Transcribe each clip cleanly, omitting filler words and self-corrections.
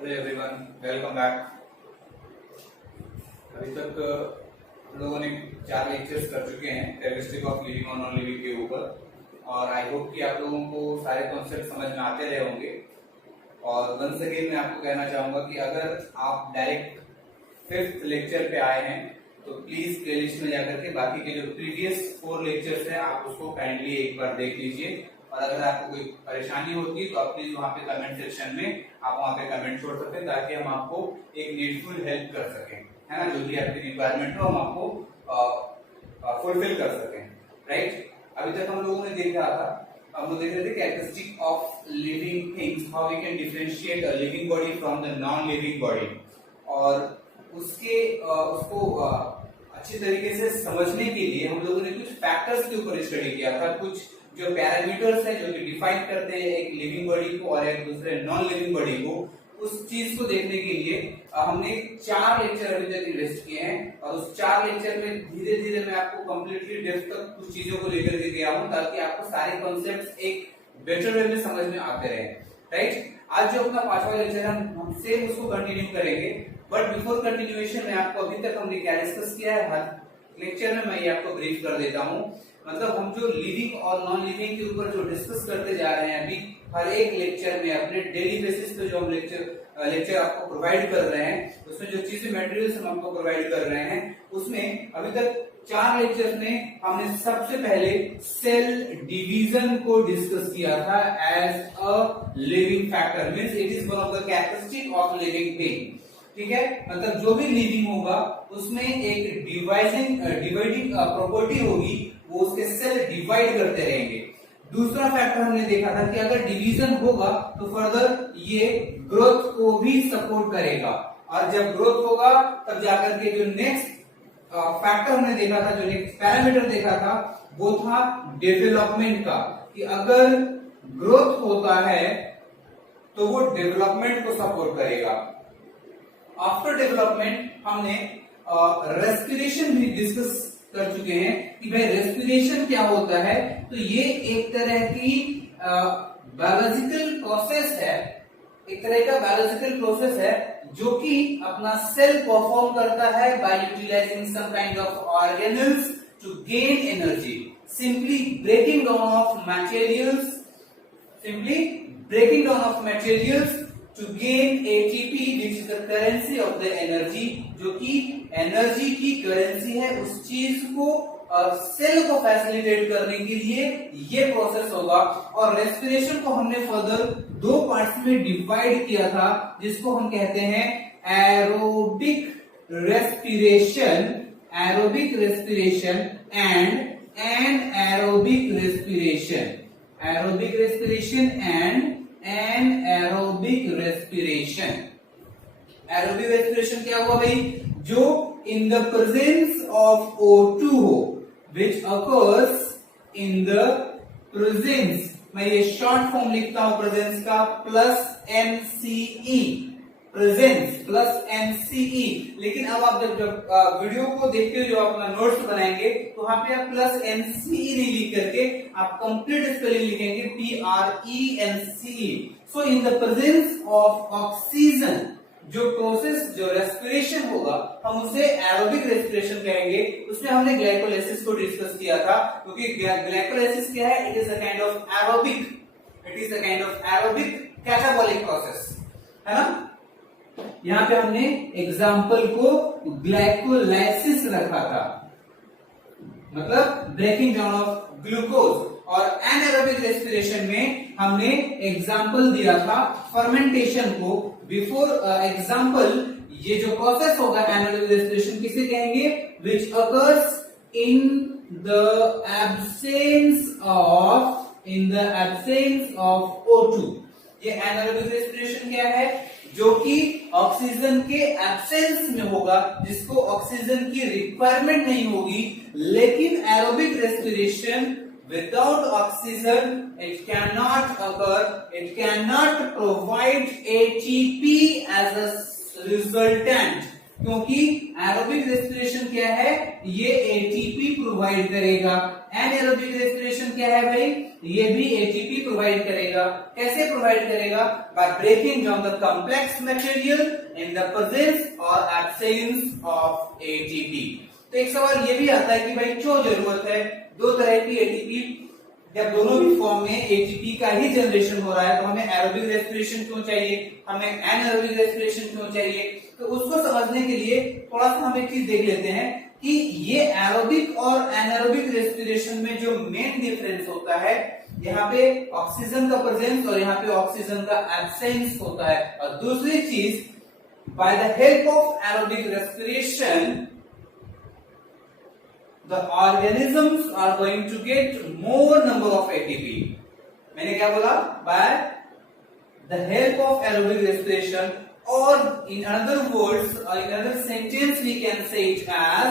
Hello everyone, welcome back. अभी तक हम लोगों ने 4 लेक्चर्स कर चुके हैं कैरेक्टरिस्टिक ऑफ लिविंग और नॉन लिविंग के ऊपर, और आई होप कि आप लोगों को सारे कॉन्सेप्ट समझ में आते रहे होंगे। और वंस अगेन मैं आपको कहना चाहूंगा कि अगर आप डायरेक्ट 5th लेक्चर पे आए हैं तो प्लीज प्लेलिस्ट में जाकर के बाकी के जो प्रीवियस 4 लेक्चर्स हैं आप उसको काइंडली एक बार देख लीजिए। और अगर आपको कोई परेशानी होती है तो आप प्लीज वहां पे कमेंट सेक्शन में आप वहां पे कमेंट छोड़ सकते हैं, ताकि हम आपको एक नीडफुल हेल्प कर सकें, है ना। जो भी आपकी रिक्वायरमेंट हो हम आपको फुलफिल कर सकें, राइट। अभी तक हम लोगों ने देखा था, हम लोग देख रहे थे characteristic of living things, how we can differentiate a living body from the non living body. और उसको अच्छी तरीके से समझने के लिए हम लोगों ने कुछ फैक्टर्स के ऊपर स्टडी किया था, कुछ जो पैरामीटर्स हैं जो कि डिफाइन करते हैं एक लिविंग बॉडी को और एक दूसरे नॉन लिविंग बॉडी को। उस चीज को देखने के लिए हमने 4 लेक्चर अभी तक इन्वेस्ट किए हैं, और उस 4 लेक्चर में धीरे धीरे मैं आपको कंप्लीटली डेप्थ तक कुछ चीजों को लेकर के गया हूं, ताकि आपको सारे कॉन्सेप्ट्स एक बेटर वे में समझ में आते रहे, राइट। आज जो अपना 5वां लेक्चर हम सेम उसको कंटिन्यू करेंगे, बट बिफोर कंटिन्यूएशन में आपको अभी तक हमने क्या डिस्कस किया है हर लेक्चर में मैं ये आपको ब्रीफ कर देता हूं। मतलब हम जो लिविंग और नॉन लिविंग के ऊपर जो डिस्कस करते जा रहे हैं अभी हर एक लेक्चर में, अपने डेली बेसिस पे जो हम लेक्चर आपको प्रोवाइड कर रहे हैं, उसमें जो चीजें मटेरियल्स हम आपको प्रोवाइड कर रहे हैं, उसमें अभी तक 4 लेक्चर में हमने सबसे पहले सेल डिवीजन को डिस्कस किया था as a living factor, means it is one of the characteristic of living thing. ठीक है, मतलब जो भी लिविंग होगा उसमें एक डिवाइडिंग प्रॉपर्टी होगी, वो उसके सेल डिवाइड करते रहेंगे। दूसरा फैक्टर हमने देखा था कि अगर डिवीजन होगा तो फर्दर ये ग्रोथ को भी सपोर्ट करेगा, और जब ग्रोथ होगा तब जाकर के जो नेक्स्ट फैक्टर हमने देखा था, जो नेक्स्ट पैरामीटर देखा था वो था डेवलपमेंट का, कि अगर ग्रोथ होता है तो वो डेवलपमेंट को सपोर्ट करेगा। आफ्टर डेवलपमेंट हमने रेस्पिरेशन भी डिस्कस कर चुके हैं कि भाई रेस्पिरेशन क्या होता है। तो ये एक तरह की बायोलॉजिकल प्रोसेस है, एक तरह का बायोलॉजिकल प्रोसेस है जो कि अपना सेल परफॉर्म करता है by utilising some kind of organelles to gain energy, simply breaking down of materials to gain ATP which is the currency of the energy, जो कि एनर्जी की करेंसी है। उस चीज को सेल को फैसिलिटेट करने के लिए ये प्रोसेस होगा। और रेस्पिरेशन को हमने फर्दर 2 पार्ट्स में डिवाइड किया था, जिसको हम कहते हैं aerobic respiration and anaerobic respiration, anaerobic respiration. Aerobic respiration क्या हुआ भाई, जो इन द प्रेजेंस ऑफ O2 हो, which occurs in the presence, मैं ये शॉर्ट फॉर्म लिखता हूं प्रेजेंस का, plus NCE, presence plus NCE। लेकिन अब आप जब वीडियो को देखते हुए जो अपना नोट्स बनाएंगे तो वहां पे आप प्लस NCE नहीं लिख करके आप कंप्लीट स्पेलिंग लिखेंगे PRENCE। So in the presence of oxygen जो प्रोसेस, जो रेस्पिरेशन होगा हम उसे एरोबिक रेस्पिरेशन कहेंगे। उसमें हमने ग्लाइकोलाइसिस को डिस्कस किया था, क्योंकि ग्लाइकोलाइसिस क्या है, it is a kind of aerobic catabolic process, है ना। यहाँ पे हमने एग्जाम्पल को ग्लाइकोलाइसिस रखा था, मतलब ब्रेकिंग डाउन ऑफ ग्लूकोज। और एनारोबिक रेस्पिरेशन में हमने एग्जाम्पल दिया था फर्मेंटेशन को। बिफोर एग्जाम्पल, ये जो प्रोसेस होगा एनारोबिक रेस्पिरेशन किसे कहेंगे, which occurs in the absence of O2। ये एनारोबिक रेस्पिरेशन क्या है, जो कि ऑक्सीजन के एब्सेंस में होगा, जिसको ऑक्सीजन की रिक्वायरमेंट नहीं होगी। लेकिन aerobic respiration without oxygen it cannot occur, it cannot provide ATP as a resultant, क्योंकि एरोबिक रेस्पिरेशन क्या है, ये एटीपी प्रोवाइड करेगा। एनाएरोबिक रेस्पिरेशन क्या है भाई, ये भी एटीपी प्रोवाइड करेगा। कैसे प्रोवाइड करेगा, by breaking down the complex material in the presence और एब्सेंस ऑफ एटीपी। तो एक सवाल ये भी आता है कि भाई क्यों जरूरत है दो तरह की एटीपी, जब दोनों भी फॉर्म में एटीपी का ही जनरेशन हो रहा है, तो हमें एरोबिक रेस्पिरेशन क्यों चाहिए, हमें एनाएरोबिक रेस्पिरेशन क्यों चाहिए। तो उसको समझने के लिए थोड़ा सा हम एक चीज देख लेते हैं कि ये एरोबिक और एनाएरोबिक रेस्पिरेशन में जो मेन डिफरेंस होता है, यहाँ पे ऑक्सीजन का प्रेजेंस और यहाँ पे ऑक्सीजन का एब्सेंस होता है। और दूसरी चीज, bye the help of aerobic respiration the organisms are going to get more number of ATP। मैंने क्या बोला, by the help of aerobic respiration, or in other words or in other sentence we can say it as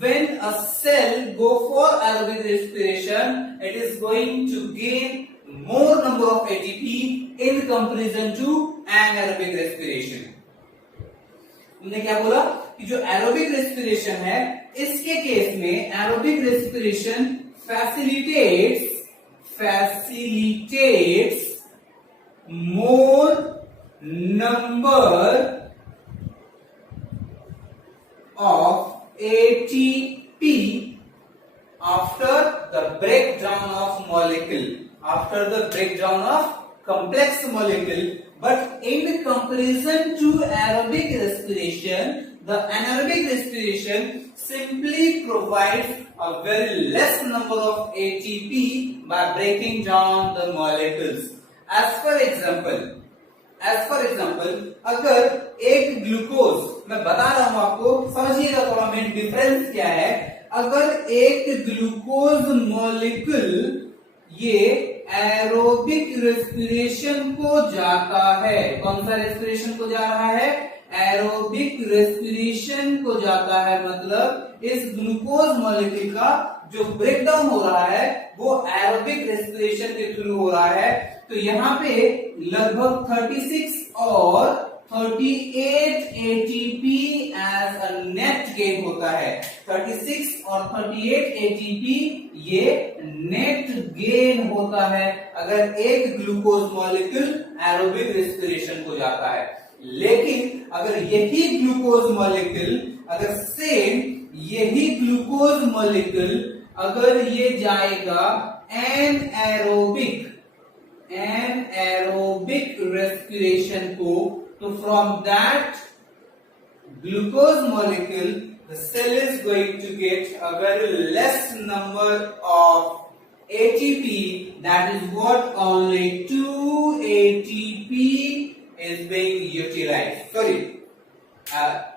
when a cell go for aerobic respiration, it is going to gain more number of ATP in comparison to anaerobic respiration। हमने क्या बोला कि जो aerobic respiration है, इसके case में aerobic respiration facilitates more number of ATP after the breakdown of molecule, after the breakdown of complex molecule, but in comparison to aerobic respiration, the anaerobic respiration simply provides a very less number of ATP by breaking down the molecules। As for example, अगर एक glucose, मैं बता रहा हूं आपको, समझिएगा थोड़ा main difference क्या है। अगर एक ग्लूकोज मॉलिक्यूल ये एरोबिक रेस्पिरेशन को जाता है, कौन सा रेस्पिरेशन को जा रहा है, एरोबिक रेस्पिरेशन को जाता है, मतलब इस ग्लूकोज मॉलिक्यूल का जो ब्रेकडाउन हो रहा है वो एरोबिक रेस्पिरेशन के थ्रू हो रहा है। तो यहाँ पे लगभग 36 और 38 ATP as a net gain होता है। 36 और 38 ATP ये नेट गेन होता है अगर एक ग्लूकोज मॉलिक्यूल एरोबिक रेस्पिरेशन को जाता है। लेकिन अगर यही ग्लूकोज मॉलिक्यूल, अगर सेम यही ग्लूकोज मॉलिक्यूल अगर ये जाएगा एनएरोबिक रेस्पिरेशन को, तो from that glucose molecule the cell is going to get a very less number of ATP, that is what only 2 ATP is being utilized,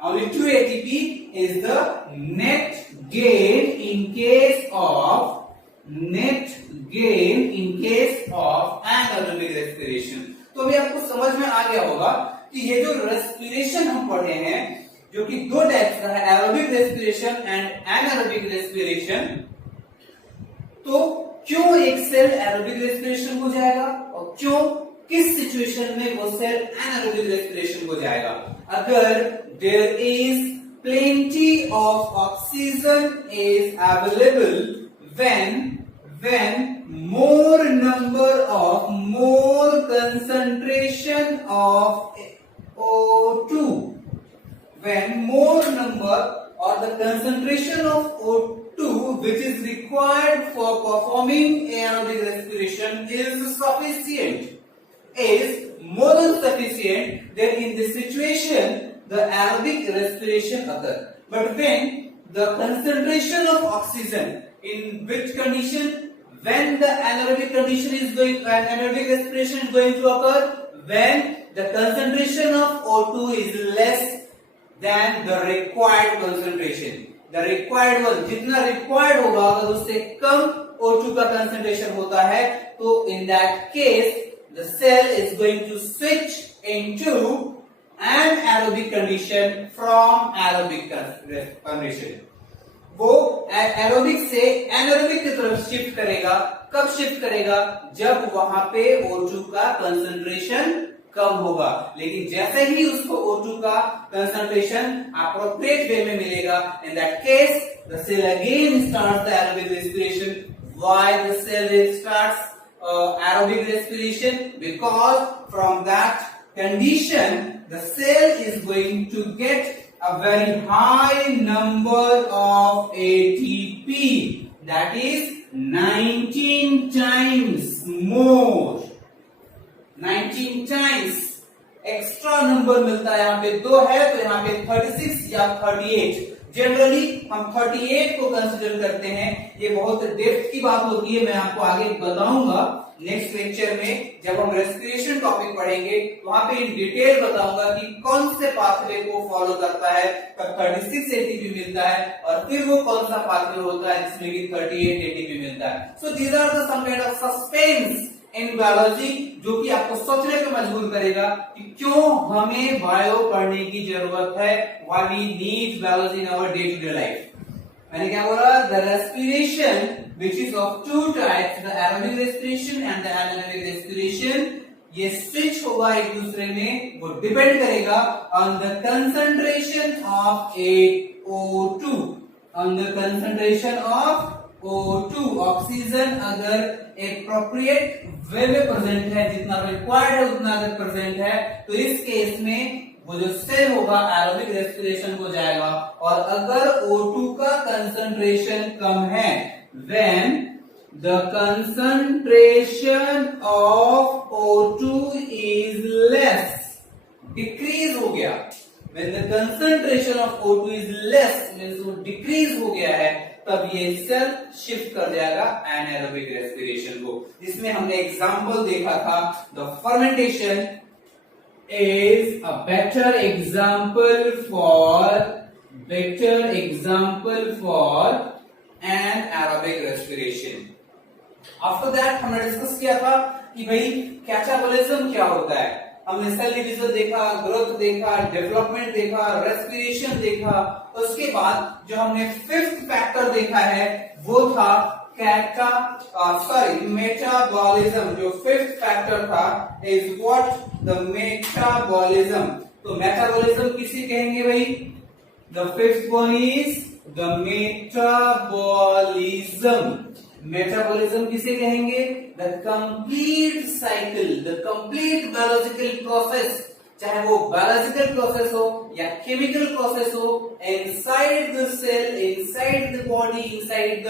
only 2 ATP is the net gain in case of anaerobic respiration। तो अभी आपको समझ में आ गया होगा कि ये जो रेस्पिरेशन हम पढ़े हैं, जो कि दो टाइप्स का है, aerobic respiration and anaerobic respiration, तो क्यों एक सेल एरोबिक रेस्पिरेशन को जाएगा और क्यों किस सिचुएशन में वो सेल एनारोबिक रेस्पिरेशन को जाएगा। अगर there is plenty of oxygen is available when more concentration of O2, when more number or the concentration of O2 which is required for performing aerobic respiration is more than sufficient, then in this situation the aerobic respiration occurs. But when the concentration of oxygen, in which condition, when the anaerobic respiration is going to occur, when the concentration of O2 is less than the required concentration, the required one, जितना required होगा अगर उससे कम O2 का concentration होता है, तो in that case the cell is going to switch into anaerobic condition from aerobic condition। वो aerobic से एनारोबिक की तरफ शिफ्ट करेगा। कब शिफ्ट करेगा? जब वहां पे O2 का कंसंट्रेशन कम होगा, लेकिन जैसे ही उसको O2 का कंसंट्रेशन अप्रोप्रिएट वे में मिलेगा, in that case the cell again starts the aerobic respiration. Why the cell starts aerobic respiration? Because from that condition the cell is going to get a very high number of ATP, that is 19 times more, 19 times extra number मिलता है. यहाँ पे 2 है तो यहाँ पे 36 या 38. Generally हम 38 को कंसिडर करते हैं. ये बहुत डेप्थ की बात होती है, मैं आपको आगे बताऊंगा नेक्स्ट लेक्चर में. जब हम रेस्पिरेशन टॉपिक पढ़ेंगे वहां पे इन डिटेल बताऊंगा कि कौन से पाथवे को फॉलो करता है तब 36 एटीपी मिलता है, और फिर वो कौन सा पाथवे होता है जिसमें कि 38 एटीपी मिलता है. So these are the some kind of suspense in biology, जो कि आपको सोचने पे मजबूर करेगा कि क्यों हमें बायो पढ़ने की जरूरत है. Why we need biology in our day to day life. मैंने क्या बोला? The respiration which is of 2 types, the aerobic respiration and the anaerobic respiration. ये स्विच होगा एक दूसरे में, वो डिपेंड करेगा on the concentration of O2, on the concentration of O2. Oxygen अगर एप्रोप्रिएट वे में प्रेजेंट है, जितना रिक्वायर्ड है उतना अगर प्रेजेंट है, तो इस केस में वो जो सेल होगा एरोबिक रेस्पिरेशन को जाएगा. और अगर O2 का कंसंट्रेशन कम है, when the concentration of O2 is less, decrease हो गया. When the concentration of O2 is less, means वो डिक्रीज हो गया है, तब ये सेल शिफ्ट कर जाएगा एनारोबिक रेस्पिरेशन को. जिसमें हमने एग्जांपल देखा था, the fermentation is a better example for anaerobic respiration. After that हमने डिस्कस किया था कि भाई कैटाबोलिज्म क्या होता है. हमने सेल डिवीजन देखा, ग्रोथ देखा, डेवलपमेंट देखा, रेस्पिरेशन देखा. उसके बाद जो हमने 5th फैक्टर देखा है वो था मेटाबॉलिज्म. जो 5th फैक्टर था इज व्हाट? The metabolism. तो मेटाबॉलिज्म किसे कहेंगे भाई? The 5th one is the metabolism. Metabolism किसे कहेंगे? The complete cycle, the complete biological process, चाहे वो बायोलॉजिकल प्रोसेस हो या केमिकल प्रोसेस हो, inside the cell, inside the body, inside the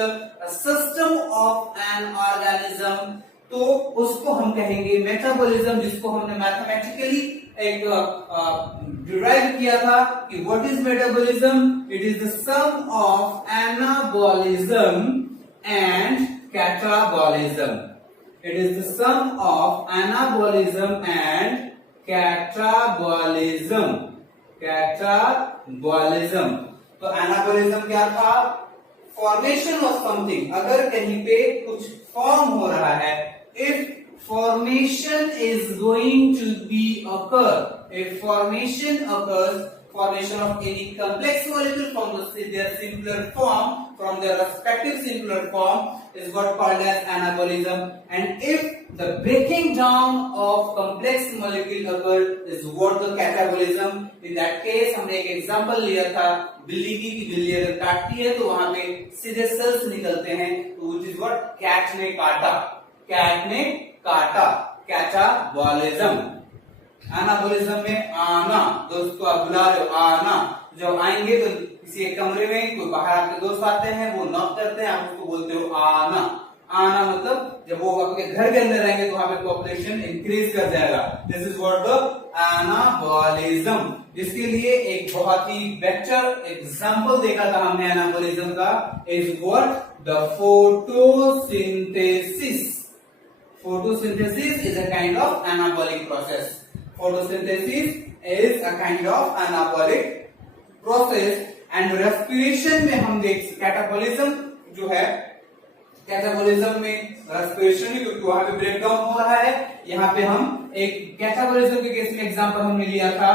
system of an organism, तो उसको हम कहेंगे मेटाबॉलिज्म. जिसको हमने मैथमेटिकली एक डिराइव किया था कि what is metabolism? It is the sum of anabolism and catabolism. It is the sum of anabolism and catabolism. Catabolism. तो anabolism क्या था? Formation of something. अगर कहीं पे कुछ फॉर्म हो रहा है, if formation is going to be occur, if formation occurs, formation of any complex molecule from their simpler form, from their respective simpler form, is what called as anabolism. And if the breaking down of complex molecule occurs, is what the catabolism. In that case हमने एक example लिया था बिल्ली की, कि बिल्ली अगर काटती है तो वहां पे सीधे सेल्स निकलते हैं, तो which is what? कैट ने काटा, कैट ने काटा, कैटाबॉलिज्म. एनाबॉलिज्म में आना, दोस्त को आप बुला रहे हो, आना. जब आएंगे तो किसी एक कमरे में कोई बाहर आपके दोस्त आते हैं, वो नॉक करते हैं, आप उसको बोलते हो आना. आना मतलब जब वो आपके घर के अंदर रहेंगे तो वहां पे पॉपुलेशन इंक्रीज कर जाएगा. This is what the anabolism. जिसके लिए एक बहुत ही बेटर एग्जांपल देखा था हमने एनाबॉलिज्म का, is what? The photosynthesis. Photosynthesis is a kind of anabolic process. Photosynthesis is a kind of anabolic process. And respiration में हम देख, कैटाबॉलिज्म जो है, कैटाबॉलिज्म में रेस्पिरेशन ही, क्योंकि वहां पे ब्रेकडाउन हो रहा है. यहाँ पे हम एक कैटाबॉलिज्म के केस में एग्जांपल हमने लिया था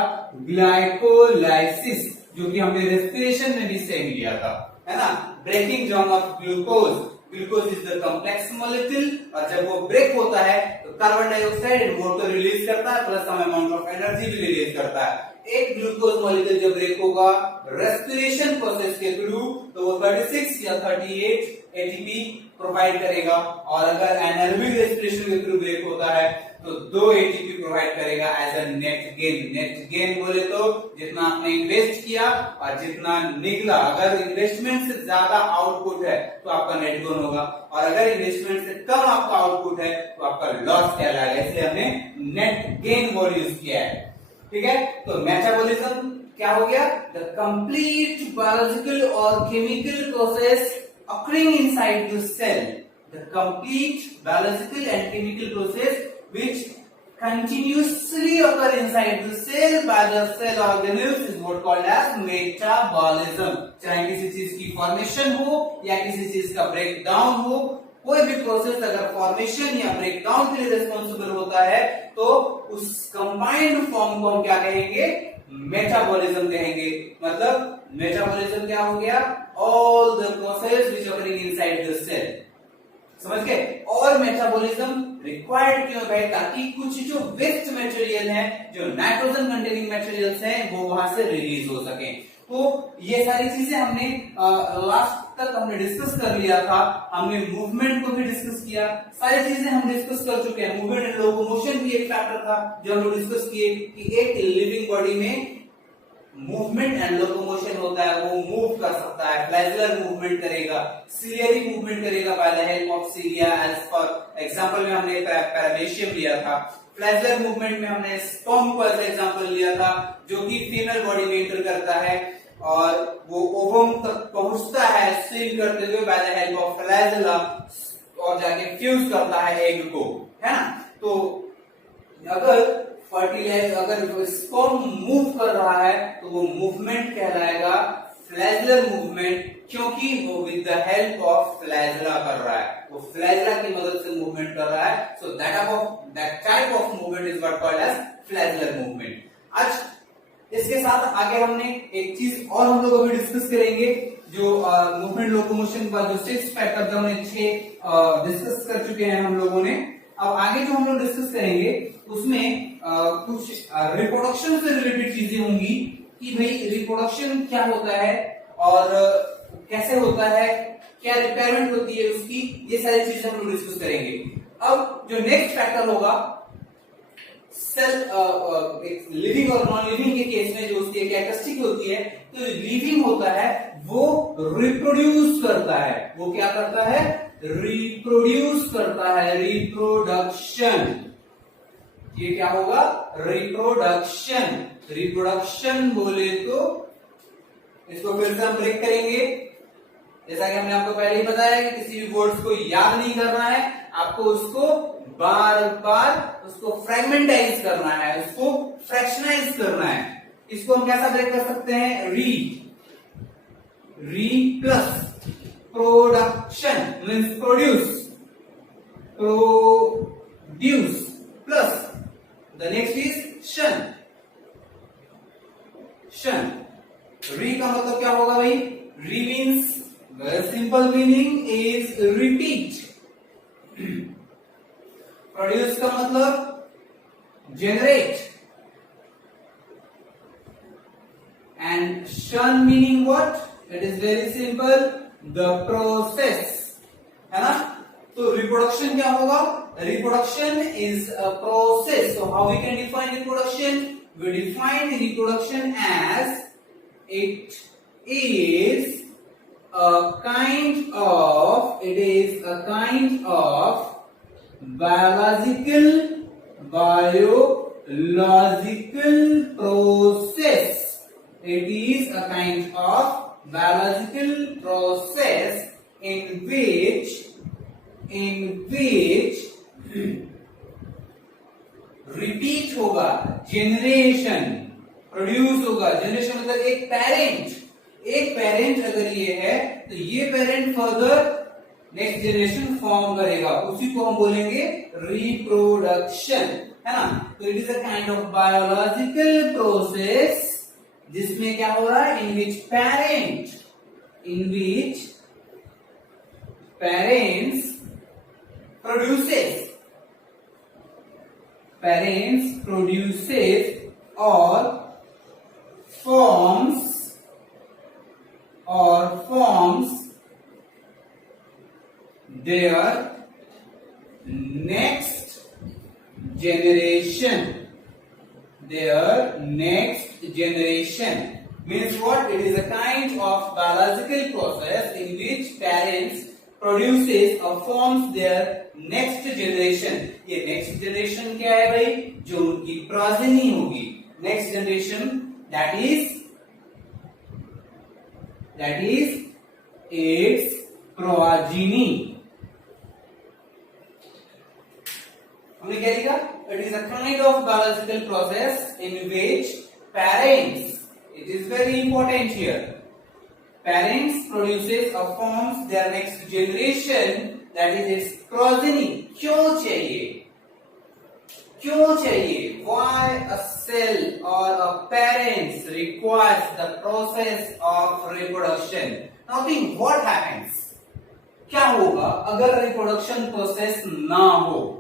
ग्लाइकोलाइसिस, जो कि हमने रेस्पिरेशन में भी सेम लिया था, है ना. Breaking down of glucose, glucose is the complex molecule, और जब वो ब्रेक होता है तो carbon dioxide and water release करता है, plus some amount of energy भी रिलीज करता है। एक ग्लूकोज मॉलिक्यूल जब ब्रेक होगा रेस्पिरेशन प्रोसेस के थ्रू, तो वो 36 या 38 एटीपी प्रोवाइड करेगा, और अगर एनारोबिक रेस्पिरेशन के थ्रू ब्रेक होता है तो 2 एटीपी प्रोवाइड करेगा as a net gain. Net gain बोले तो जितना आपने इन्वेस्ट किया और जितना निकला, अगर इन्वेस्टमेंट से ज्यादा आउटपुट है तो आपका नेट गेन होगा, और अगर इन्वेस्टमेंट से कम आपका आउटपुट है तो आपका लॉस कहलाएगा। इसलिए हमने नेट गेन वर्ड यूज किया है। ठीक है, तो मेटाबॉलिज्म क्या हो गया? द कंप्लीट बायोलॉजिकल और chemical process occurring inside the cell, the complete biological and chemical process which continuously occur inside the cell by the cell organelles is what called as metabolism। चाहे किसी चीज की formation हो या किसी चीज का ब्रेक डाउन हो, कोई भी प्रोसेस अगर फॉर्मेशन या ब्रेक डाउन के लिए रिस्पॉन्सिबल होता है तो उस कंबाइंड फॉर्म को हम क्या कहेंगे? मेटाबॉलिज्म कहेंगे। मतलब मेटाबॉलिज्म क्या हो गया? All the process which occurring inside the cell। समझ गए? और मेटाबॉलिज्म रिक्वायर्ड क्यों है? ताकि कुछ जो वेस्ट मटेरियल है, जो नाइट्रोजन कंटेनिंग मटेरियल्स हैं, वो वहां से रिलीज हो सके। तो ये सारी चीजें हमने लास्ट तक हमने डिस्कस कर लिया था। हमने मूवमेंट को भी डिस्कस किया, सारी चीजें हम डिस्कस कर चुके हैं। मूवमेंट एंड लोकोमोशन भी एक फैक्टर था जो हम लोग डिस्कस किए कि एक लिविंग बॉडी में मूवमेंट एंड लोकोमोशन होता है, वो मूव कर सकता है, फ्लैजुलर मूवमेंट करेगा, सीलियरी मूवमेंट करेगा by the help of cilia. As for example में हमने पैरामेशियम लिया था। फ्लैजुलर मूवमेंट में हमने स्पर्म को एज एग्जांपल लिया था, जो कि फीमेल बॉडी में एंटर करता है और वो ओवम तक पहुंचता है स्विम करते हुए bye the help of flagella, और जाके फ्यूज करता है एग को, है ना। तो अगर अगर स्पर्म मूव कर रहा है तो वो मूवमेंट कहलाएगा फ्लैजुलर मूवमेंट, क्योंकि वो with the help of flagella कर रहा है, वो फ्लैजुला की मदद से मूवमेंट कर रहा है। So that type of movement is what called as flagellar movement. आज इसके साथ आगे हमने एक चीज और हम लोग अभी डिस्कस करेंगे, जो मूवमेंट लोकोमोशन का जो 6 फैक्टर हमने 6 डिस्कस कर चुके हैं हम लोगों ने। अब आगे जो हम लोग डिस्कस करेंगे उसमें कुछ रिप्रोडक्शन से रिलेटेड चीजें होंगी कि भाई रिप्रोडक्शन क्या होता है और कैसे होता है, क्या रिक्वायरमेंट होती है उसकी, ये सारी चीजें हम लोग डिस्कस करेंगे। अब जो नेक्स्ट फैक्टर होगा सेल, लिविंग और नॉन लिविंग के केस में जो उसकी कैरेक्टरिस्टिक होती है, तो लिविंग होता है वो रिप्रोड्यूस करता है। वो क्या करता है? रिप्रोड्यूस करता है, रिप्रोडक्शन। ये क्या होगा? रिप्रोडक्शन। रिप्रोडक्शन बोले तो इसको फिर से हम ब्रेक करेंगे। जैसा कि हमने आपको पहले ही बताया कि किसी भी वर्ड्स को याद नहीं करना है, आपको उसको बार बार उसको फ्रेगमेंटाइज करना है, उसको फ्रैक्शनाइज करना है। इसको हम कैसा ब्रेक कर सकते हैं? Re plus production means produce plus the next is tion. Re का मतलब क्या होगा भाई? Re means simple meaning is repeat. Produce का मतलब generate, and tion meaning what? It is very simple, the process, है ना। तो रिप्रोडक्शन क्या होगा? Reproduction is a process. So how we can define reproduction? We define reproduction as it is a kind of biological process. It is a kind of biological process in which repeat होगा, generation produce होगा। Generation मतलब एक parent अगर ये है तो ये parent further next generation form करेगा, उसी को हम बोलेंगे रिप्रोडक्शन, है ना। तो it is a kind of biological process जिसमें क्या हो रहा है? इन विच parents produces or forms their next generation. Means what? It is a kind of biological process in which parents produces or forms their next generation. ये next generation क्या है भाई? जो उनकी progeny होगी. Next generation that is its progeny. हमने क्या लिखा? It is a kind of biological process in which parents, it is very important here, parents produces or forms their next generation, that is its progeny. क्यों चाहिए? Why a cell or a parents requires the process of reproduction? Now think what happens? क्या होगा अगर reproduction process ना हो?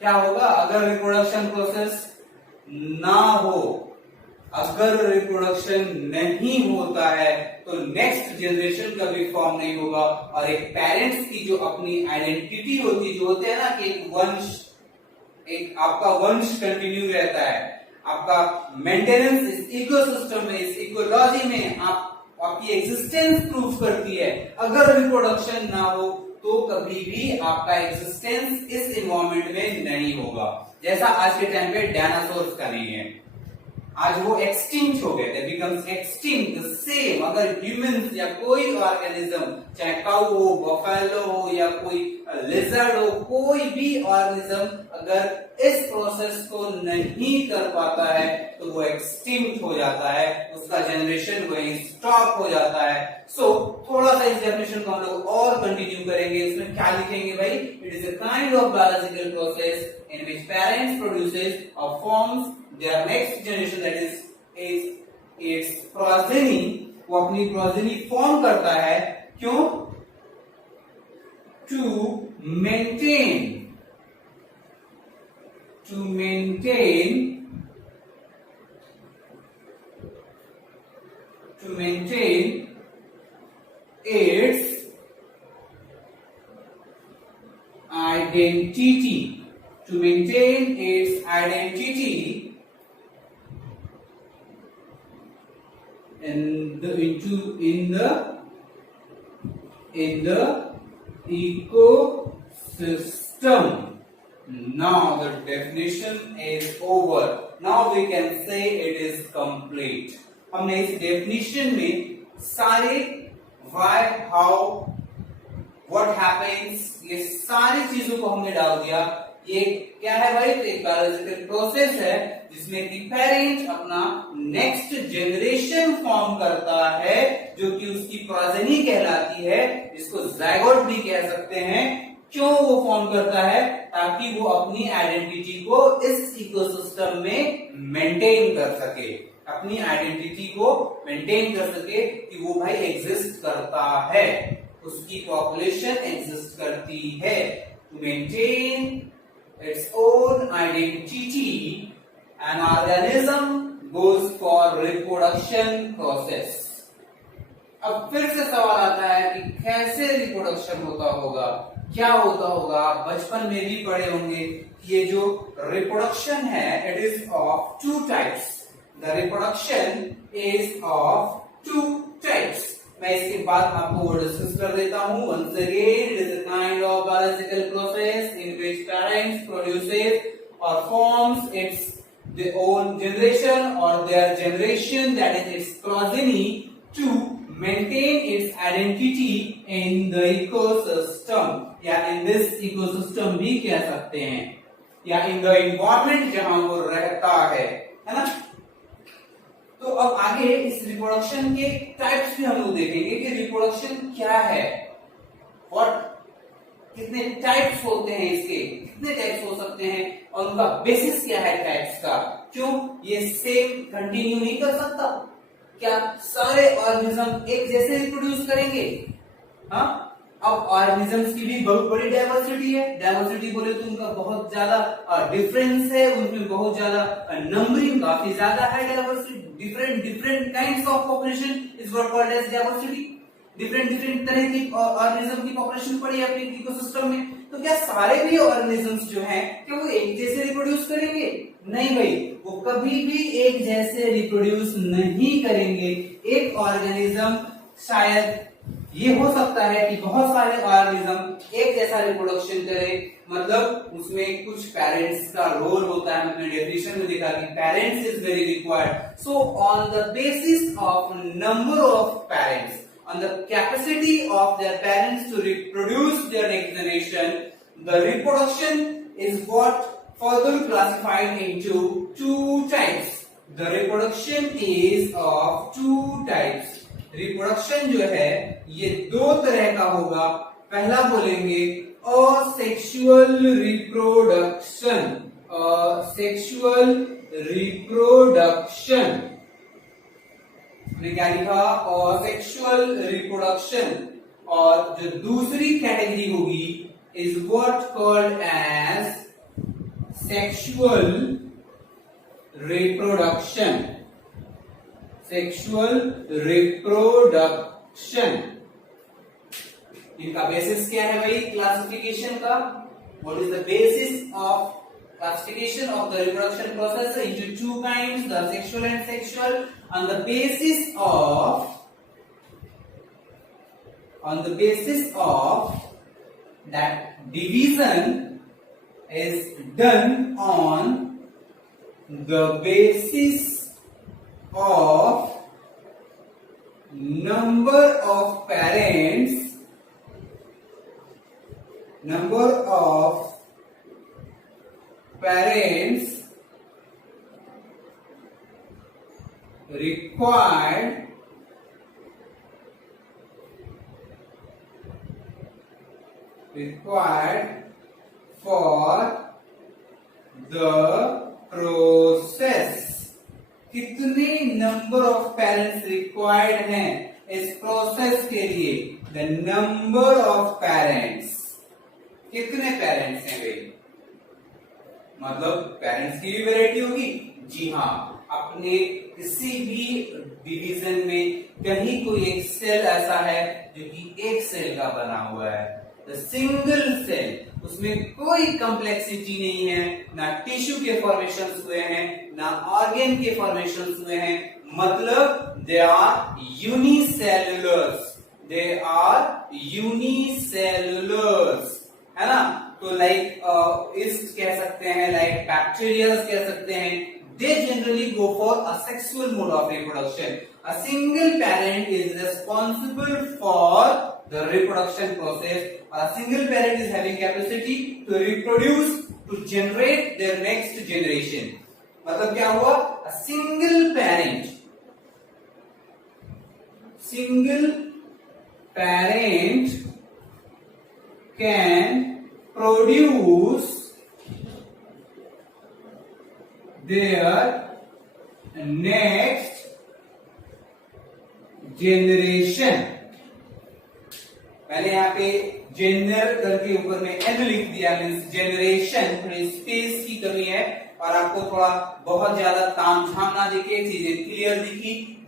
क्या होगा अगर रिप्रोडक्शन प्रोसेस ना हो? अगर रिप्रोडक्शन नहीं होता है तो नेक्स्ट जनरेशन कभी फॉर्म नहीं होगा और एक पेरेंट्स की जो अपनी आइडेंटिटी होती जो होते हैं ना कि एक आपका वंश कंटिन्यू रहता है, आपका मेंटेनेंस इस इकोसिस्टम में, इस इकोलॉजी में आपकी एग्जिस्टेंस प्रूव करती है. अगर रिप्रोडक्शन ना हो तो कभी भी आपका एग्जिस्टेंस इस इन्वायरमेंट में नहीं होगा. जैसा आज के टाइम पे डायनासोर्स का नहीं है, आज वो एक्सटिंक्ट हो गए, बिकम्स एक्सटिंक्ट. सेम अगर ह्यूमंस या कोई ऑर्गेनिज्म, चाहे काऊ हो, बफेलो हो या कोई लिजर्ड हो, कोई भी ऑर्गेनिज्म अगर इस प्रोसेस को नहीं कर पाता है तो वो एक्सटिंक्ट हो जाता है, उसका जनरेशन वही स्टॉप हो जाता है. सो थोड़ा सा इस डेफिनेशन को हम लोग और कंटिन्यू करेंगे. इसमें क्या लिखेंगे भाई? It is a kind of biological process in which parents produces और forms their next generation, that is its progeny. वो अपनी progeny फॉर्म करता है. क्यों? to maintain its identity, in the ecosystem. Now the definition is over. Now we can say it is complete. हमने इस definition में सारे why, how, what happens, ये सारी चीजों को हमने डाल दिया. ये क्या है भाई? तो एक बायोलॉजिकल प्रोसेस है जिसमें कि पेरेंट अपना नेक्स्ट जनरेशन फॉर्म करता है जो कि उसकी प्रोजेनी कहलाती है, जिसको ज़ायगोट भी कह सकते हैं. क्यों वो फॉर्म करता है? ताकि वो अपनी आइडेंटिटी को इस इकोसिस्टम में मेंटेन कर सके, अपनी आइडेंटिटी को मेंटेन कर सके कि वो भाई एग्जिस्ट करता है, उसकी पॉपुलेशन एग्जिस्ट करती है. To maintain its own identity, an organism goes for reproduction process. अब फिर से सवाल आता है कि कैसे रिप्रोडक्शन होता होगा, क्या होता होगा? आप बचपन में भी पढ़े होंगे. ये जो रिप्रोडक्शन है, it is of two types. The reproduction is of two types. मैं इसके बाद आपको वो डिस्कस कर देता हूँ. Once again, it is a kind of biological process in which parents produces or forms their own generation or their generation, that is its progeny, to maintain its identity in the ecosystem, या in this ecosystem भी कह सकते हैं, या in the environment जहां वो रहता है ना. तो अब आगे इस रिप्रोडक्शन के टाइप्स भी हम लोग देखेंगे कि रिप्रोडक्शन क्या है, और कितने टाइप्स होते हैं, इसके कितने टाइप्स हो सकते हैं और उनका बेसिस क्या है टाइप्स का. क्यों ये सेम कंटिन्यू नहीं कर सकता? क्या सारे ऑर्गेनिज्म एक जैसे रिप्रोड्यूस करेंगे? हाँ, अब ऑर्गेनिजम्स की भी बहुत बड़ी डाइवर्सिटी है। डाइवर्सिटी बोले तो उनका बहुत ज्यादा डिफरेंस है, उनमें बहुत ज्यादा नंबरिंग काफी ज्यादा है। Diversity different different kinds of population is what called as diversity. Different different तरह की ऑर्गेनिज्म की पॉपुलेशन पड़ी है अपने इकोसिस्टम में। तो क्या सारे भी ऑर्गेनिजम्स जो हैं क्या वो एक जैसे रिप्रोड्यूस करेंगे? नहीं भाई, वो कभी भी एक जैसे रिप्रोड्यूस नहीं करेंगे। एक ऑर्गेनिज्म शायद ये हो सकता है कि बहुत सारे ऑर्गेनिज्म एक जैसा रिप्रोडक्शन करे, मतलब उसमें कुछ पेरेंट्स का रोल होता है। हमने डेफिनेशन में देखा कि parents is very required. So on the basis of number of parents, on the capacity of their parents to reproduce their next generation, the reproduction is what further classified into two types. The reproduction is of two types. Reproduction जो है ये दो तरह का होगा। पहला बोलेंगे asexual reproduction, asexual reproduction ने क्या लिखा? asexual reproduction। और जो दूसरी कैटेगरी होगी is what called as sexual reproduction, sexual reproduction। इनका बेसिस क्या है भाई क्लासिफिकेशन का? What is the basis of classification of the reproduction process into two kinds, the sexual and sexual, on the basis of that division is done on the basis of number of parents, required for the process। कितने number of parents required हैं इस process के लिए? The number of parents, कितने parents हैं भाई? मतलब parents की भी वैरायटी होगी। जी हाँ, अपने किसी भी डिवीजन में कहीं कोई एक सेल ऐसा है जो कि एक सेल का बना हुआ है, सिंगल सेल, उसमें कोई कॉम्प्लेक्सिटी नहीं है, ना टिश्यू के फॉर्मेशन हुए हैं, ना ऑर्गन के फॉर्मेशन हुए हैं, मतलब दे आर यूनिसेल्युलर्स, है ना? तो लाइक इस कह सकते हैं, लाइक बैक्टीरिया कह सकते हैं, they generally go for asexual mode of reproduction. A single parent is responsible for the reproduction process. A single parent is having capacity to reproduce, to generate their next generation. मतलब क्या हुआ? A single parent can produce their next generation। पहले यहाँ पे Jenner करके ऊपर में N लिख दिया, मीन्स जेनरेशन। थोड़ी स्पेस की कमी है और आपको थोड़ा बहुत ज्यादा तामझाम ना दिखे, चीजें क्लियर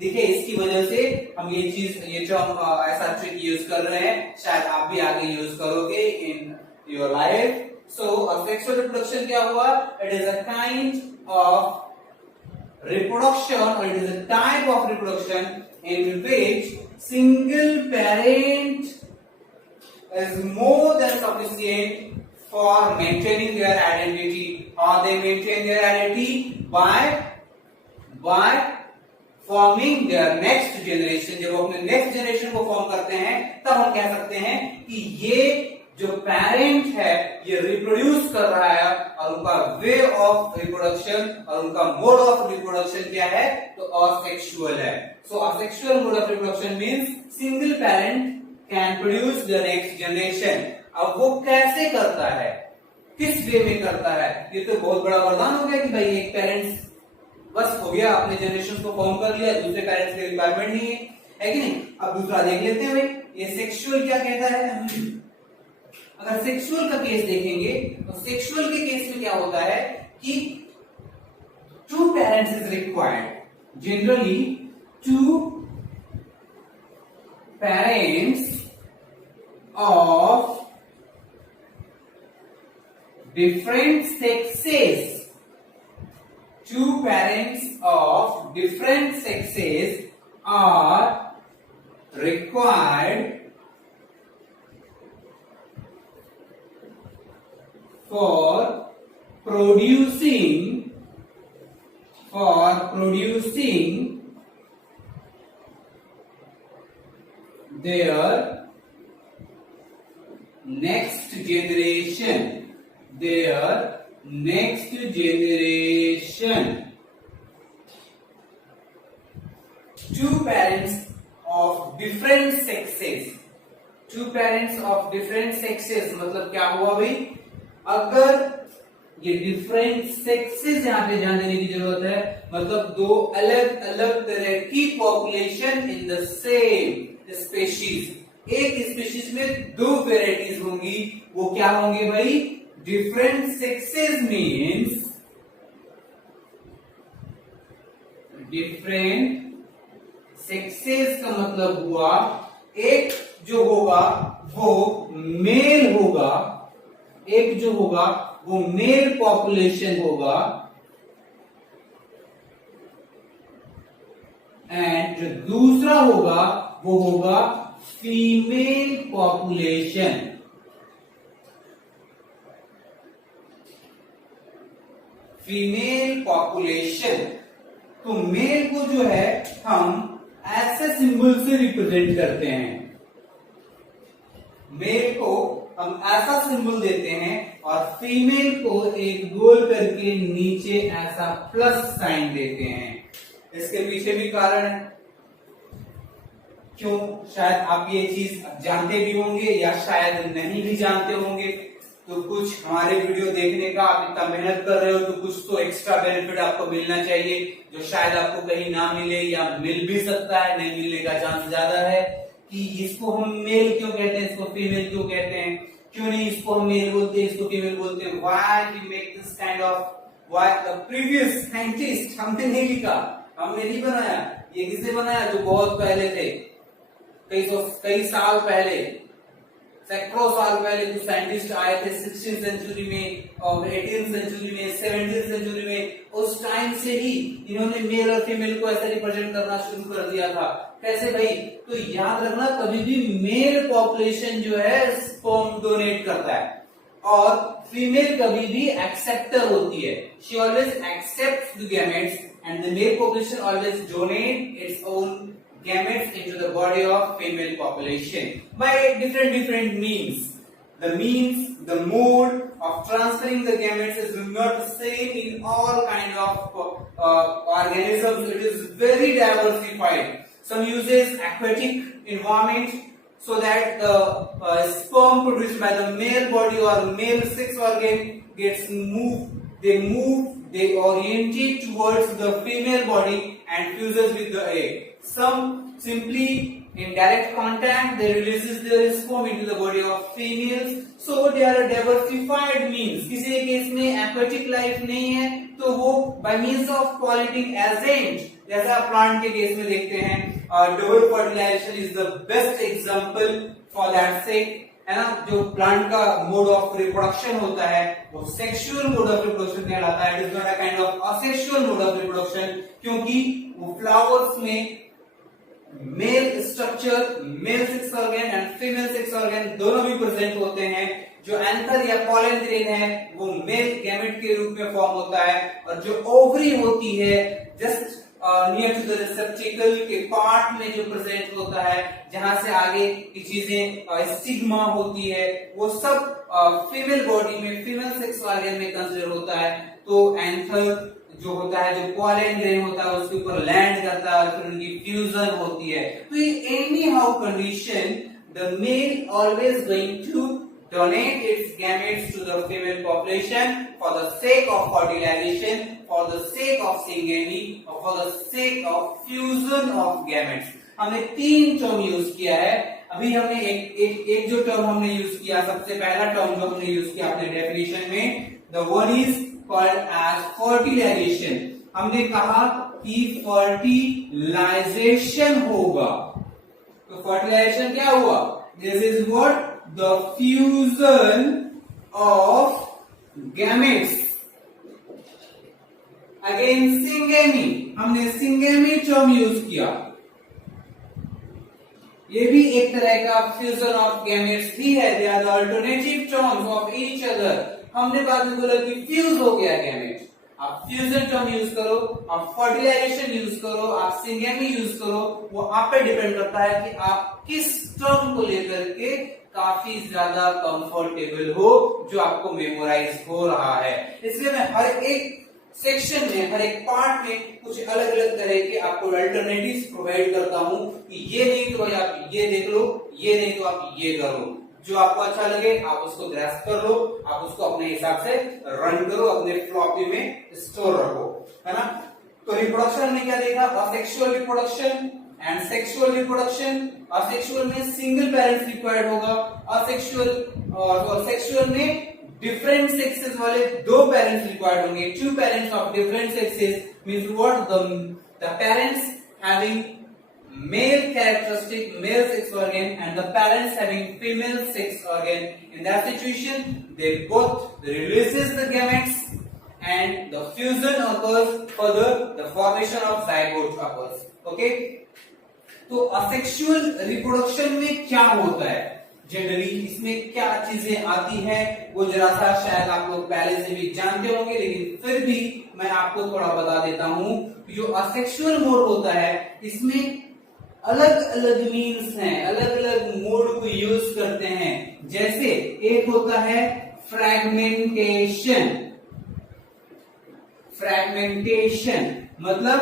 दिखे, इसकी वजह से हम ये जो हम ऐसा ट्रिक यूज कर रहे हैं, शायद आप भी आगे यूज करोगे in your life. So sexual reproduction क्या हुआ? It is a kind of reproduction, or it is a type of reproduction in which single parent is more than sufficient for maintaining their identity, or they maintain their identity by forming their next generation। जब वो अपने next generation को form करते हैं तब हम कह सकते हैं कि ये जो पेरेंट है ये रिप्रोड्यूस कर रहा है, और उनका वे ऑफ रिप्रोडक्शन और उनका मोड ऑफ रिप्रोडक्शन क्या है? तो असेक्सुअल है। So asexual mode of reproduction means single parent can produce the next generation. अब वो कैसे करता है, किस वे में करता है? ये तो बहुत बड़ा वरदान हो गया कि भाई एक पेरेंट्स बस हो गया, अपने जनरेशन को फॉर्म कर लिया, दूसरे पेरेंट्स की रिक्वायरमेंट नहीं है कि नहीं? अब दूसरा देख लेते हैं भाई। ये सेक्सुअल क्या कहता है? अगर सेक्सुअल का केस देखेंगे तो सेक्सुअल के केस में क्या होता है कि 2 parents is required. Generally 2 parents of different sexes. 2 parents of different sexes are required for producing their next generation. Two parents of different sexes. मतलब क्या हुआ भाई? अगर ये डिफरेंट सेक्सेस यहाँ पे ध्यान देने की जरूरत है, मतलब 2 अलग अलग तरह की population in the same species, एक स्पेशीज में 2 वेराइटीज होंगी, वो क्या होंगे भाई? Different sexes means different sexes का मतलब हुआ एक जो होगा वो मेल होगा, एक जो होगा वो मेल पॉपुलेशन होगा, एंड जो दूसरा होगा वो होगा फीमेल पॉपुलेशन. तो मेल को जो है हम ऐसे सिंबल से रिप्रेजेंट करते हैं, मेल को हम ऐसा सिंबल देते हैं और फीमेल को एक गोल करके नीचे ऐसा प्लस साइन देते हैं. इसके पीछे भी कारण है. क्यों? शायद आप ये चीज जानते भी होंगे या शायद नहीं भी जानते होंगे. तो कुछ हमारे वीडियो देखने का आप इतना मेहनत कर रहे हो तो कुछ तो एक्स्ट्रा बेनिफिट आपको मिलना चाहिए, जो शायद आपको कहीं ना मिले या मिल भी सकता है, नहीं मिलने का चांस ज्यादा है. कि इसको हम मेल क्यों कहते हैं, इसको फीमेल क्यों कहते हैं, क्यों नहीं इसको हम मेल बोलते हैं, इसको फीमेल बोलते हैं. Why we make this kind of, why the previous scientist, हमने नहीं लिखा, हमने नहीं बनाया, ये किसने बनाया? जो बहुत पहले थे, कई साल पहले, सैकड़ों साल पहले जो साइंटिस्ट आए थे 16th सेंचुरी में और 18th सेंचुरी में, 17th सेंचुरी में, उस टाइम से ही इन्होंने मेल और फीमेल को ऐसे रिप्रेजेंट करना शुरू कर दिया था. कैसे भाई? तो याद रखना, कभी भी मेल पॉपुलेशन जो है स्पर्म डोनेट करता है और फीमेल कभी भी एक्सेप्टर होती है. She always accepts the gametes and the mail population always donate its own gametes into the body of female population by different means. The mode of transferring the gametes is not the same in all kind of organisms. It is very diversified. Some uses aquatic environment so that the sperm produced by the male body or male sex organ gets moved. They orientate towards the female body and fuses with the egg. Some simply in direct contact they releases their sperm into the body of females, so they are a diversified means. किसी case में aquatic life नहीं है तो वो by means of pollinating agent, जैसा plant के case में देखते हैं, double fertilization is the best example for that sake, है ना. जो प्लांट का मोड ऑफ रिप्रोडक्शन होता है वो सेक्सुअल मोड ऑफ रिप्रोडक्शन कहलाता है. It is not a kind of asexual mode of reproduction, क्योंकि वो फ्लावर्स में male structure, male sex organ and female sex organ दोनों भी प्रेजेंट होते हैं. जो एंथर या पॉलन ग्रेन है वो मेल गैमेट के रूप में फॉर्म होता है, और जो ओवरी होती है just near to the receptacle के पार्ट में जो प्रेजेंट होता है, जहां से आगे की चीजें स्टिग्मा होती है, वो सब फीमेल बॉडी में, फीमेल सेक्स ऑर्गन में कंसीडर होता है. तो एंथर जो होता है, जो पॉलन ग्रेन होता है, उसके ऊपर लैंड करता है, फिर उनकी फ्यूजन होती है. तो ये anyhow condition, the male always going to donate its gametes to the female population for the sake of fertilization, for the sake of syngamy, or for the sake of fusion of gametes. हमने 3 term use किया है. अभी हमने एक जो term हमने use किया, सबसे पहला टर्म जो हमने यूज किया अपने डेफिनेशन में, the one is called as fertilisation. हमने कहा कि फर्टिलाइजेशन होगा, तो फर्टिलाइजेशन क्या हुआ? This is what the fusion of gametes. Again syngamy, हमने सिंगेमी टर्म यूज किया, ये भी एक तरह का फ्यूजन ऑफ गैमेट्स ही है। They are the alternative terms of each other. हमने बाद में बोला कि फ्यूज हो गया गैमेट, आप फ्यूजन टर्म यूज करो, आप फर्टिलाइजेशन यूज करो, आप सिंगेमी यूज करो, वो आप पे डिपेंड करता है कि आप किस टर्म को लेकर के काफी ज्यादा कंफर्टेबल हो, जो आपको मेमोराइज हो रहा है। इसलिए मैं हर एक सेक्शन में, हर एक पार्ट में कुछ अलग अलग तरह के आपको अल्टरनेटिव्स प्रोवाइड करता हूं कि ये नहीं तो आप ये देख लो, ये नहीं तो आप ये कर लो, जो आपको अच्छा लगे आप उसको ग्रास्प कर लो, आप उसको अपने हिसाब से रन करो, अपने फ्लॉपी में स्टोर रखो, है ना। तो रिप्रोडक्शन में क्या देखा? Asexual reproduction and sexual reproduction. Asexual में सिंगल पेरेंट्स रिक्वायर्ड होगा, असेक्सुअल और सेक्सुअल में डिफरेंट सेक्सेस वाले दो पेरेंट्स रिक्वायर्ड होंगे। Two parents of different sexes means what? The parents having male characteristic male sex organ and the parents having female sex organ. In that situation they both releases the gametes and the fusion occurs, further the formation of zygote occurs. Okay, तो asexual reproduction में क्या होता है generally, इसमें क्या चीजें आती है वो जरा सा शायद आप लोग पहले से भी जानते होंगे, लेकिन फिर भी मैं आपको थोड़ा बता देता हूं। जो असेक्सुअल मोड होता है इसमें अलग अलग मीन्स हैं, अलग अलग मोड को यूज करते हैं। जैसे एक होता है फ्रैगमेंटेशन। फ्रैगमेंटेशन मतलब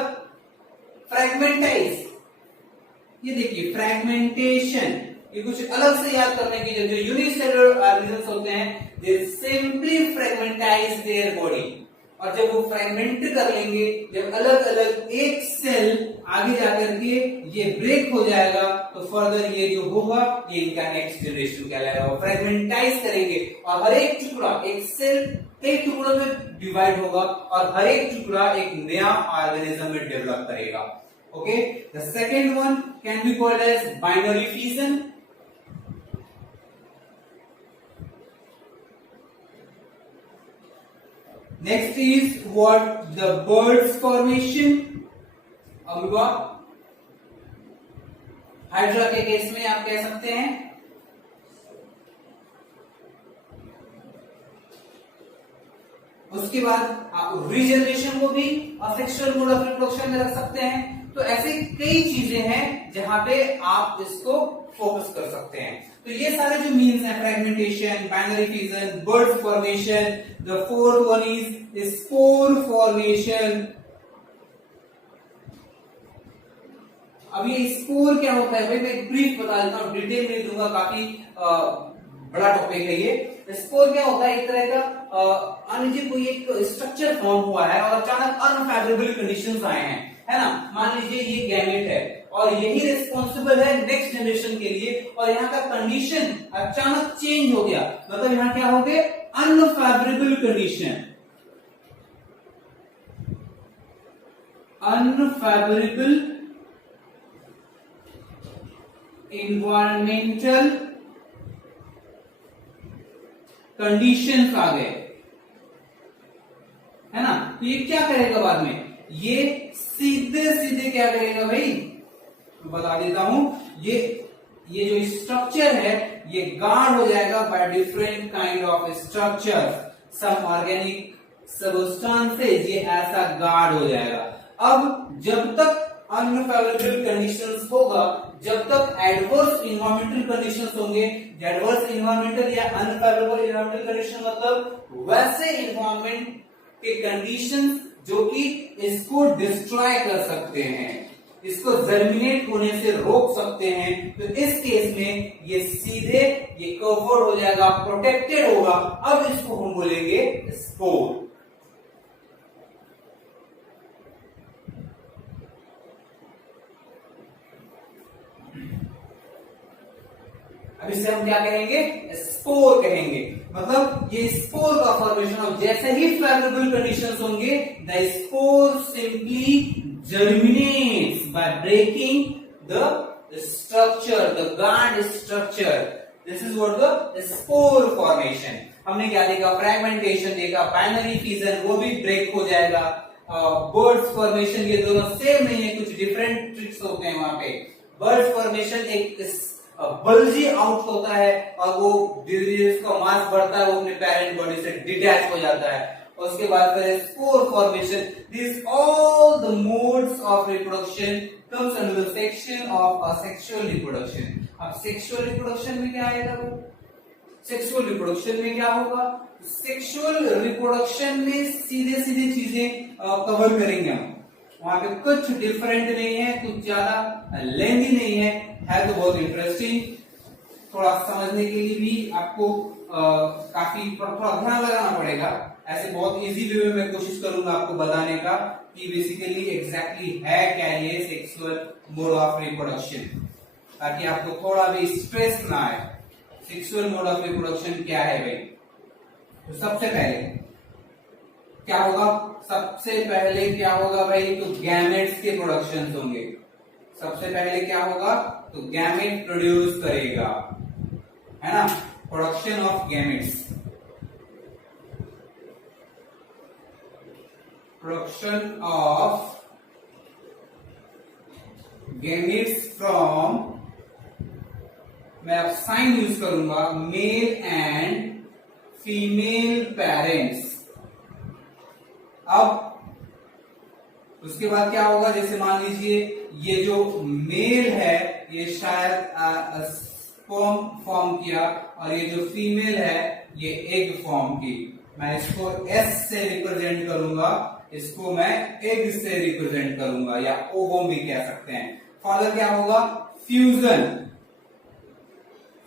फ्रैगमेंटाइज। ये देखिए फ्रैगमेंटेशन, ये कुछ अलग से याद करने की जो यूनिसेलुलर ऑर्गेनिजम्स होते हैं, दे सिंपली फ्रैगमेंटाइज देयर बॉडी। और जब वो फ्रैगमेंट कर लेंगे, जब अलग अलग एक सेल आगे जाकर के ये ब्रेक हो जाएगा, तो फर्दर ये जो होगा ये इनका नेक्स्ट जनरेशन कहलाएगा। वो फ्रैगमेंटाइज करेंगे और हर एक टुकड़ा, एक सेल कई टुकड़ों में डिवाइड होगा और हर एक टुकड़ा एक नया ऑर्गेनिज्म में डेवलप करेगा। Okay, the second one can be called as binary fusion. Next is what? The birds formation. Amoeba, hydra के केस में आप कह सकते हैं। उसके बाद आप रीजनरेशन को भी असेक्सुअल मोड ऑफ रिप्रोडक्शन में रख सकते हैं। तो ऐसे कई चीजें हैं जहां पे आप इसको फोकस कर सकते हैं। तो ये सारे जो मीन्स हैं, fragmentation, binary fusion, bud formation, the fourth one is spore formation. अब ये स्पोर क्या होता है भाई, मैं एक ब्रीफ बता देता हूँ, डिटेल नहीं दूंगा, काफी बड़ा टॉपिक है ये। स्पोर क्या होता है? एक तरह का मान लीजिए कोई एक स्ट्रक्चर फॉर्म हुआ है और अचानक अनफेवरेबल कंडीशंस आए हैं, है ना। मान लीजिए ये गैमेट है और यही रिस्पॉन्सिबल है नेक्स्ट जनरेशन के लिए, और यहाँ का कंडीशन अचानक चेंज हो गया, मतलब यहाँ क्या हो गए? Unfavourable condition, unfavourable environmental conditions आ गए, है ना। तो ये क्या करेगा बाद में? ये सीधे सीधे क्या करेगा भाई, बता देता हूं। ये जो स्ट्रक्चर है ये गार्ड हो जाएगा by different kind of structure, some organic substances, ये ऐसा गार्ड हो जाएगा। अब जब तक अनफेवरेबल कंडीशंस होगा, जब तक एडवर्स इन्वायरमेंटल कंडीशंस होंगे, एडवर्स इन्वायरमेंटल या अनफेवरेबल इन्वायरमेंटल कंडीशन मतलब वैसे इन्वायरमेंट के कंडीशंस जो कि इसको डिस्ट्रॉय कर सकते हैं, इसको जर्मिनेट होने से रोक सकते हैं। तो इस केस में ये सीधे ये कवर्ड हो जाएगा, प्रोटेक्टेड होगा। अब इसको हम बोलेंगे स्पोर। अब इसे हम क्या कहेंगे, स्पोर कहेंगे। मतलब ये स्पोर का फॉर्मेशन ऑफ, जैसे ही फेवरेबल कंडीशंस होंगे, the spore simply germinates by breaking the structure, the guard structure. This is what the spore formation. हमने क्या देखा, फ्रेगमेंटेशन देखा, बाइनरी फिजन वो भी ब्रेक हो जाएगा, बर्ड्स फॉर्मेशन, ये दोनों सेम नहीं है, कुछ डिफरेंट ट्रिक्स होते हैं वहां पे। बर्ड्स फॉर्मेशन एक बल्जी आउट होता है और वो धीरे धीरे उसका मास बढ़ता है, वो अपने पेरेंट बॉडी से डिटैच हो जाता है। और उसके बाद फिर spore formation. This all the modes of reproduction comes under the section of asexual reproduction. अब सेक्सुअल रिप्रोडक्शन में क्या आएगा, वो सेक्सुअल रिप्रोडक्शन में क्या होगा, सेक्सुअल रिप्रोडक्शन में सीधे सीधे चीजें कवर करेंगे हम। वहां पे कुछ डिफरेंट नहीं है, कुछ ज्यादा लेंथी नहीं है तो बहुत इंटरेस्टिंग। थोड़ा समझने के लिए भी आपको काफी थोड़ा ध्यान लगाना पड़ेगा। ऐसे बहुत इजी वे में मैं कोशिश करूंगा आपको बताने का कि बेसिकली एग्जैक्टली है क्या ये सेक्सुअल मोड ऑफ रिप्रोडक्शन, ताकि आपको थोड़ा भी स्ट्रेस ना आए। सेक्सुअल मोड ऑफ रिप्रोडक्शन क्या है भाई, तो सबसे पहले क्या होगा, सबसे पहले क्या होगा भाई, तो गैमेट्स के प्रोडक्शन होंगे। सबसे पहले क्या होगा, तो गैमेट प्रोड्यूस करेगा, है ना, production of gametes, production of gametes from, मैं अब साइन यूज करूंगा, मेल एंड फीमेल पेरेंट्स। अब उसके बाद क्या होगा, जैसे मान लीजिए ये जो मेल है ये शायद स्पर्म फॉर्म किया और ये जो फीमेल है ये एग फॉर्म की। मैं इसको एस से रिप्रेजेंट करूंगा, इसको मैं एग से रिप्रेजेंट करूंगा, या ओवम भी कह सकते हैं। फर्दर क्या होगा, फ्यूजन,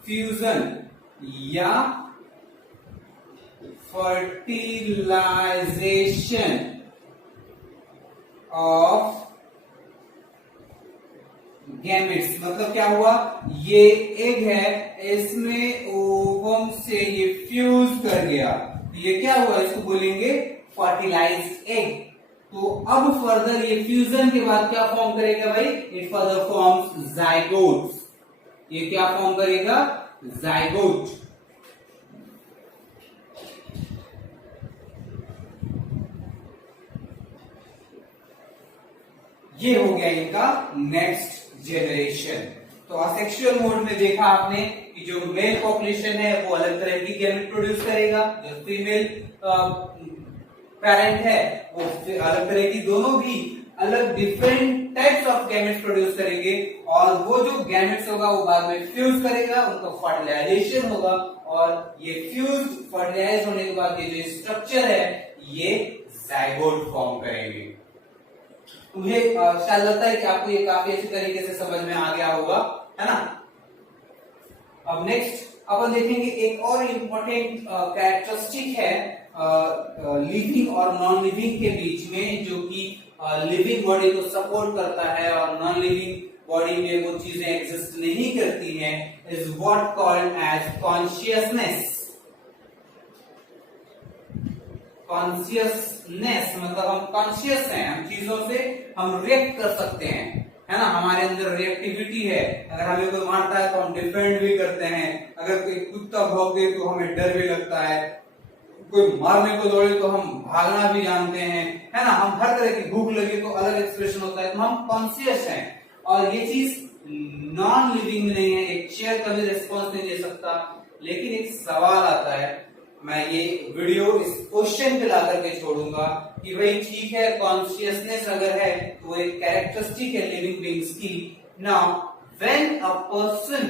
फ्यूजन या फर्टिलाइजेशन ऑफ गैमेट्स। मतलब क्या हुआ, ये एग है, इसमें ओवम से ये फ्यूज कर गया, ये क्या हुआ, इसको बोलेंगे फर्टिलाइज्ड एग। तो अब फर्दर ये फ्यूजन के बाद क्या फॉर्म करेगा भाई, इट फर्दर फॉर्म्स जाइगोट्स। ये क्या फॉर्म करेगा, जाइगोट। ये हो गया इनका नेक्स्ट जेनरेशन। तो असेक्सुअल मोड में देखा आपने कि जो मेल पॉपुलेशन है वो अलग तरह की गैमेट प्रोड्यूस करेगा, जो फीमेल पेरेंट है वो अलग तरह की, दोनों भी अलग different types of gametes produce करेंगे, और वो जो गैमेट्स होगा वो बाद में फ्यूज करेगा, उनका फर्टिलाइजेशन होगा, और ये फ्यूज फर्टिलाइज होने के बाद ये जो स्ट्रक्चर है ये जाइगोट फॉर्म करेंगे। मुझे शायद लगता है कि आपको ये काफी अच्छी तरीके से समझ में आ गया होगा, है ना। अब नेक्स्ट अपन देखेंगे एक और इम्पोर्टेंट कैरेक्टरिस्टिक है लिविंग और नॉन लिविंग के बीच में, जो कि लिविंग बॉडी को सपोर्ट करता है और नॉन लिविंग बॉडी में वो चीजें एग्जिस्ट नहीं करती हैं, is what called as consciousness. Consciousness मतलब हम कॉन्शियस हैं, हम चीजों से हम रिएक्ट कर सकते हैं, है ना, हमारे अंदर रिएक्टिविटी है। अगर हमें कोई मारता है तो हम डिफेंड भी करते हैं, अगर कोई कुत्ता भौंके तो हमें डर भी लगता है, कोई मारने को दौड़े तो हम भागना भी जानते हैं, है ना, हम हर तरह की, भूख लगे तो अलग एक्सप्रेशन होता है, तो हम कॉन्शियस हैं। और ये चीज नॉन लिविंग में नहीं है, एक चेयर कभी रिस्पॉन्स नहीं दे सकता। लेकिन एक सवाल आता है, मैं ये वीडियो इस क्वेश्चन पे ला करके छोड़ूंगा कि भाई ठीक है, कॉन्शियसनेस अगर है तो वो एक कैरेक्टरिस्टिक है लिविंग बीइंग्स की। Now when a person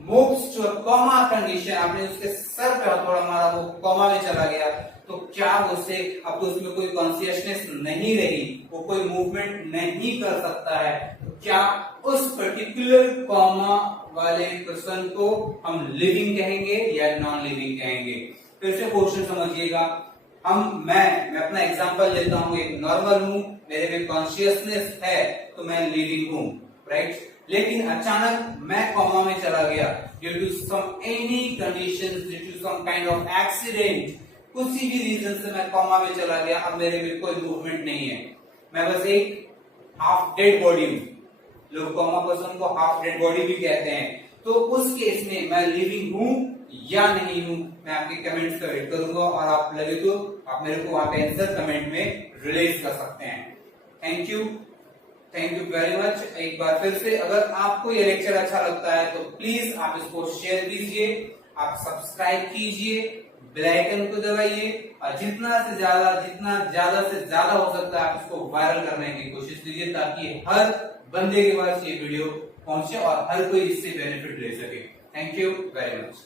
moves to a coma condition, आपने उसके सर पे हथौड़ा मारा, वो कॉमा में चला गया, तो क्या उससे अब तो उसमें कोई कॉन्शियसनेस नहीं रही, वो कोई मूवमेंट नहीं कर सकता है, तो क्या उस पर्टिकुलर कॉमा वाले पर्सन को हम लिविंग कहेंगे या नॉन लिविंग कहेंगे। फिर से क्वेश्चन समझिएगा, मैं अपना एग्जांपल लेता हूं, एक नॉर्मल हूं, मेरे में कॉन्शियसनेस है तो मैं लिविंग हूं, राइट। लेकिन अचानक मैं कॉमा में चला गया due to some any conditions, due to some kind of accident, किसी भी रीजन से मैं कॉमा में चला गया, अब मेरे में कोई मूवमेंट नहीं है, मैं बस एक हाफ डेड बॉडी हूं। लोग कॉमा पर्सन को हाफ डेड बॉडी भी कहते हैं। तो उस केस में मैं लिविंग हूं या नहीं हूं, मैं आपके कमेंट्स का वेट करूंगा और आप लगे तो आप मेरे को वहां पे आंसर कमेंट में रिलीज कर सकते हैं। Thank you very much. एक बार फिर से अगर आपको ये लेक्चर अच्छा लगता है तो प्लीज आप इसको शेयर कीजिए, आप सब्सक्राइब कीजिए, बेल आइकन को दबाइए और जितना ज्यादा से ज्यादा हो सकता है आप इसको वायरल करने की कोशिश कीजिए ताकि हर बंदे के पास ये वीडियो पहुंचे और हर कोई इससे बेनिफिट ले सके। Thank you very much.